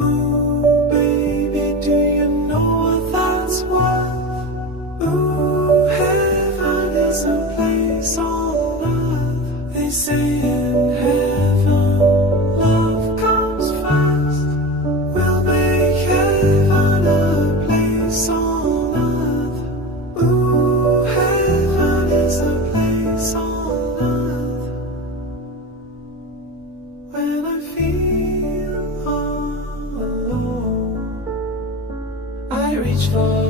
Ooh, baby, do you know what that's worth? Ooh, heaven is a place on earth. They say in heaven, love comes first. We'll make heaven a place on earth. Ooh, heaven is a place on earth. When I feel all alone, I reach for